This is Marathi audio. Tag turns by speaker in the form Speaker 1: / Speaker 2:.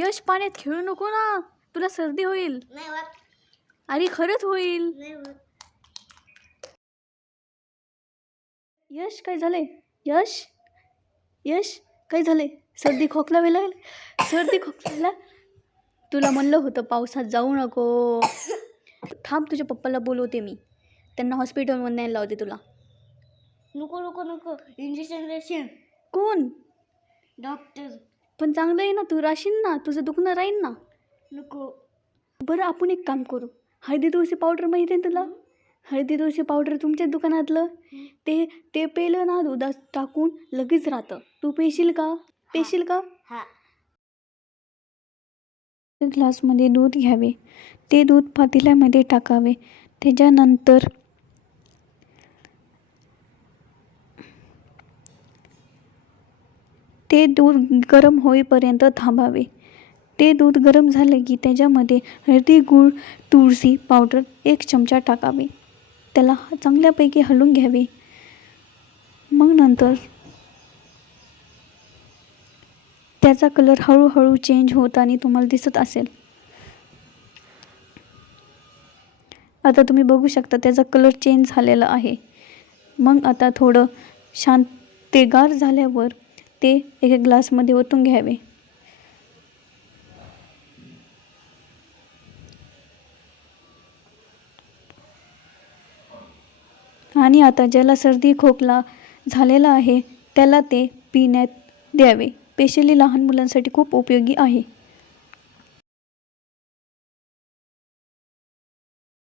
Speaker 1: यश पाण्यात खेळू नको ना. तुला सर्दी होईल.
Speaker 2: नाही होत.
Speaker 1: अरे खरंच होईल.
Speaker 2: नाही होत.
Speaker 1: यश काय झालंय? यश? यश काय झालंय? सर्दी खोकला वेळ लागला सर्दी खोकला तुला म्हणलं होतं पावसात जाऊ नको. थांब तुझ्या पप्पाला बोलवते मी. त्यांना हॉस्पिटलमध्ये न्यायला लावते तुला.
Speaker 2: नको नको नको. इंजेक्शन देशील.
Speaker 1: कोण?
Speaker 2: डॉक्टर
Speaker 1: पण चांगलं आहे ना तू राशील ना तुझं दुखणं राहील ना.
Speaker 2: नको.
Speaker 1: बरं आपण एक काम करू. हळदी तुळशी पावडर माहिती आहे तुला? हळदी तुळशी पावडर तुमच्या दुकानातलं? ते ते पेलं ना दुधात टाकून लगेच राहतं. तू पेशील का? पेशील का?
Speaker 2: हा.
Speaker 1: ग्लासमध्ये दूध घ्यावे. ते दूध पातेल्यामध्ये टाकावे. त्याच्यानंतर ते दूध गरम होईपर्यंत थांबावे. ते दूध गरम झालं की त्याच्यामध्ये हळदी गूळ तुळशी पावडर एक चमचा टाकावे. त्याला चांगल्यापैकी हलवून घ्यावे. मग नंतर त्याचा कलर हळूहळू चेंज होताना तुम्हाला दिसत असेल. आता तुम्ही बघू शकता त्याचा कलर चेंज झालेला आहे. मग आता थोडं शांततेगार झाल्यावर ते एका ग्लासमध्ये ओतून घ्यावे. आणि आता ज्याला सर्दी खोकला झालेला आहे त्याला ते पिण्यात द्यावे. स्पेशली लहान मुलांसाठी खूप उपयोगी आहे.